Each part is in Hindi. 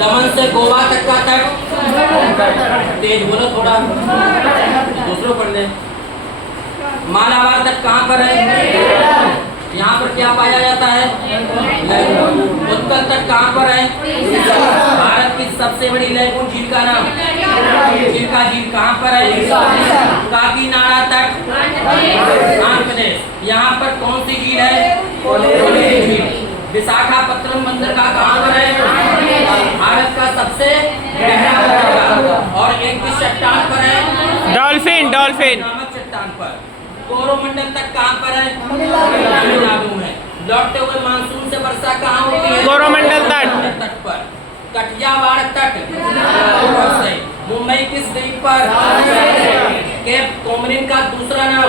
दमन से गोवा तक का तट, तेज बोलो थोड़ा, दूसरों पढ़ ले। मालाबार तट कहाँ पर है? यहाँ पर क्या पाया जाता है? उत्कल तट कहाँ पर है? भारत की सबसे बड़ी लैगून झील का नाम? चिल्का झील कहाँ पर है? काकीनाडा तट, आंध्र प्रदेश। यहाँ पर कौन सी झील है? झील। विशाखापत्तनम बंदर का कहाँ पर है? भारत का सबसे गहरा बंदरगाह। और एक किस चट्टान पर है? डॉल्फिन नामक चट्टान पर। कोरोमंडल तक कहाँ पर है? तमिलनाडु में। लौटते हुए मानसून से वर्षा कहाँ होती है? कोरोमंडल तट पर। कठियावाड़ तट से। मुंबई किस द्वीप पर? केप कोमरिन का दूसरा नाम?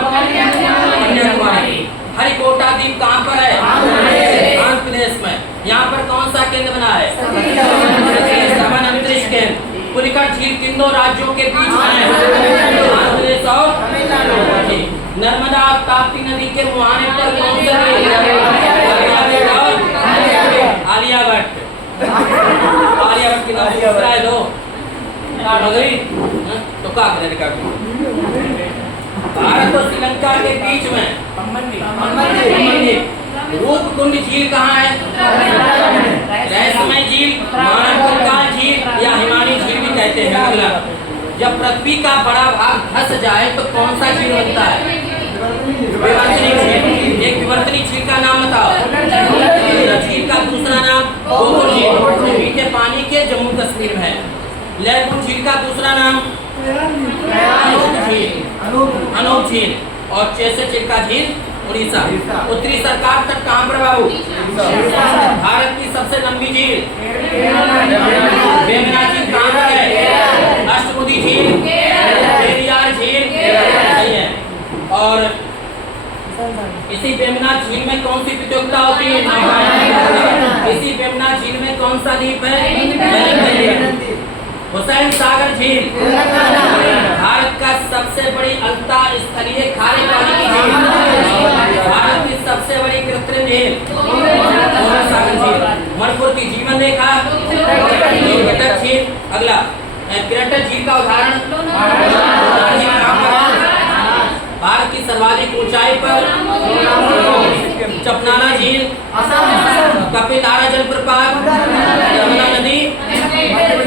कन्याकुमारी। हरिकोटा द्वीप कहाँ पर है? आंध्र प्रदेश में। यहाँ पर कौन सा केंद्र बना है? सतत अंतरिक्ष केंद्र। पुलिकट झील किन दो राज्यों के बीच में है? आंध्र प्रदेश और तमिलनाडु। नर्मदा और ताप्ती नदी के मुहाने पर कौन सा आलिया भट्ट की नाम दूसरा है दो मगरी तो क्या करें का भारत और श्रीलंका के बीच में रूपकुंड झील कहाँ है? रहस्यमय झील, मानवकंकाल झील या हिमानी झील भी कहते हैं। अगला, जब पृथ्वी का बड़ा भाग धंस जाए तो कौन सा झील बनता है? विवर्तनिक झील। एक विवर्तनिक झील का नाम बताओ। झील का दूसरा नाम? गोमुख झील, मीठे पानी के जम्मू कश्मीर में है। लैगून झील का दूसरा नाम? अनूप झील। और चेसे चिल्का झील उड़ीसा। उत्तरी सरकार तक कहाँ पर बाबू? भारत की सबसे लंबी झील? बेमना झील कहाँ पर है? अष्टमुदी झील, पेरियार झील, सही है। और इसी बेमना झील में कौन सी प्रतियोगिता होती है? इसी बेमना झील में कौन सा द्वीप है? हुसैन सागर झील। भारत का सबसे बड़ी अल्ता स्थलीय खारे पानी की झील। भारत की सबसे बड़ी कृत्रिम झील सागर झील। मणिपुर की जीवन रेखा झील। अगला, किरटक झील का उदाहरण? भारत की सर्वाधिक ऊंचाई पर? चपनाना झील, कपिलधारा जलप्रपात, यमुना नदी,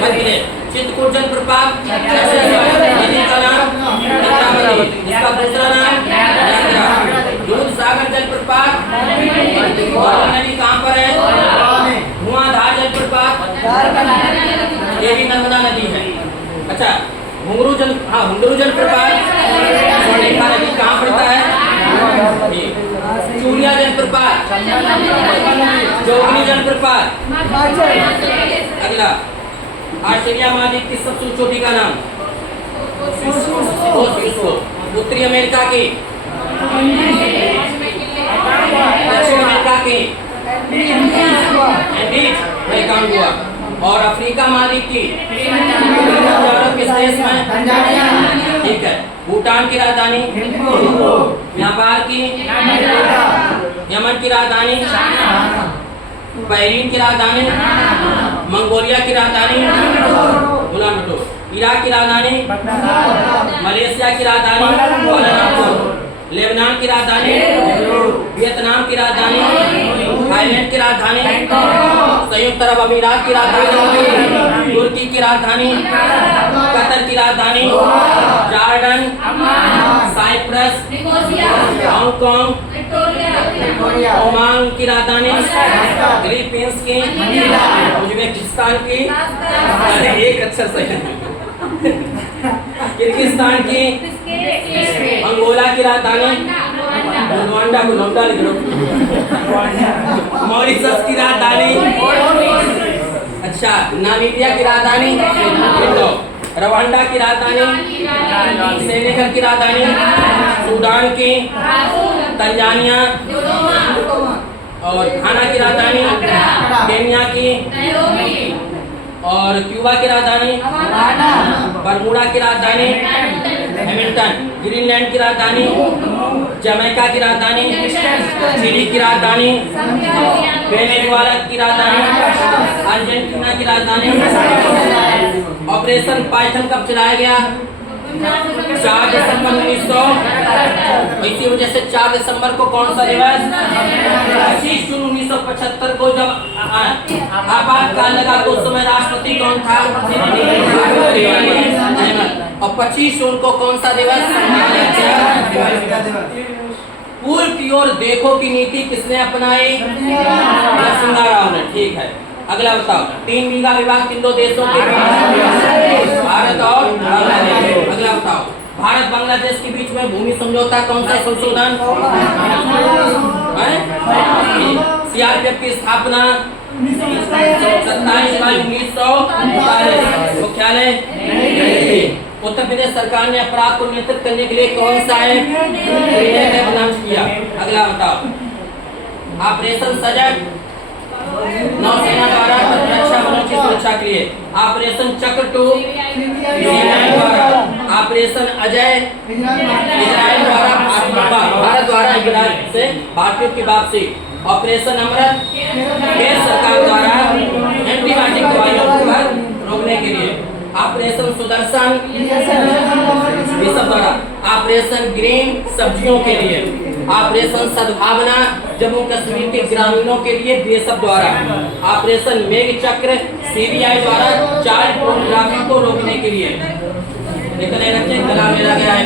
मध्य चित्रकूट जलप्रपात, नदी का नाम नेत्रावती, इसका दूसरा नाम दूधसागर जलप्रपात। नदी कहाँ पर है? धुआंधार जलप्रपात, ये भी नर्मदा नदी है। अच्छा, घुंगरू जलप्रपात नदी कहाँ पड़ता है? चूड़िया जलप्रपात, जोगनी जलप्रपात। अगला, ऑस्ट्रेलिया महाद्वीप की सबसे ऊंची चोटी का नाम? उत्तरी अमेरिका की? दक्षिण अमेरिका की? एंडीज। और अफ्रीका महाद्वीप की? किस देश में? ठीक है। भूटान की राजधानी? नेपाल की? यमन की राजधानी? बहरीन की राजधानी? मंगोलिया की राजधानी? उलानबटोर। इराक की राजधानी? मलेशिया की राजधानी? कुआलालंपुर। लेबनान की राजधानी? वियतनाम की राजधानी? थाईलैंड की राजधानी? संयुक्त अरब अमीरात की राजधानी? तुर्की की राजधानी? कतर की राजधानी? जॉर्डन? साइप्रस? हांगकांग? ओमान की राजधानी? फिलीपींस की? उज्बेकिस्तान की? एक अक्षर सही। किर्गिस्तान की? अंगोला की राजधानी? रुवांडा को लौटा लिख लो। मॉरिशस की राजधानी? अच्छा, नामीबिया की राजधानी? रवांडा की राजधानी? सेनेगल की राजधानी? सूडान की? तंजानिया? और घाना की राजधानी? केन्या की? और क्यूबा की राजधानी? बरमूडा की राजधानी? हैमिल्टन। ग्रीनलैंड की राजधानी? जमैका की राजधानी? चिली की राजधानी? वेनेजुएला की राजधानी? अर्जेंटीना की राजधानी? ऑपरेशन पाइथन कब चलाया गया? 4 दिसंबर 1900। इसी वजह से 4 दिसंबर को कौन सा दिवस? 25 जून 1975 को जब आपातकाल लगा तो उस समय राष्ट्रपति कौन था? और 25 जून को कौन सा दिवस? पूर्व की ओर देखो की नीति किसने अपनाई? नरसिम्हा राव ने। ठीक है, अगला बताओ। 3 बीघा विभाग किन 2 देशों के? भारत और बांग्लादेश। अगला बताओ। भारत बांग्लादेश के बीच में भूमि समझौता कौन सा संशोधन? सीआरपीएफ की स्थापना 27 जुलाई 1947। मुख्यालय? उत्तर प्रदेश सरकार ने अपराध को नियंत्रित करने के लिए कौन सा है लॉन्च किया? अगला बताओ। ऑपरेशन सजग नौसेना द्वारा प्रतिरक्षा बलों की सुरक्षा के लिए। ऑपरेशन चक्र 2 द्वारा। ऑपरेशन अजय इजराइल द्वारा भारत द्वारा इजराइल से भारतीयों की वापसी। ऑपरेशन अमृत केंद्र सरकार द्वारा एंटीबायोटिक दवाइयों पर रोकने के लिए। ऑपरेशन सुदर्शन सब द्वारा। ऑपरेशन ग्रीन सब्जियों के लिए। ऑपरेशन सद्भावना जम्मू कश्मीर के ग्रामीणों के लिए बीएसएफ द्वारा। ऑपरेशन मेघ चक्र सीबीआई द्वारा चाइल्ड पोर्नोग्राफी को रोकने के लिए। गला मेरा गया है।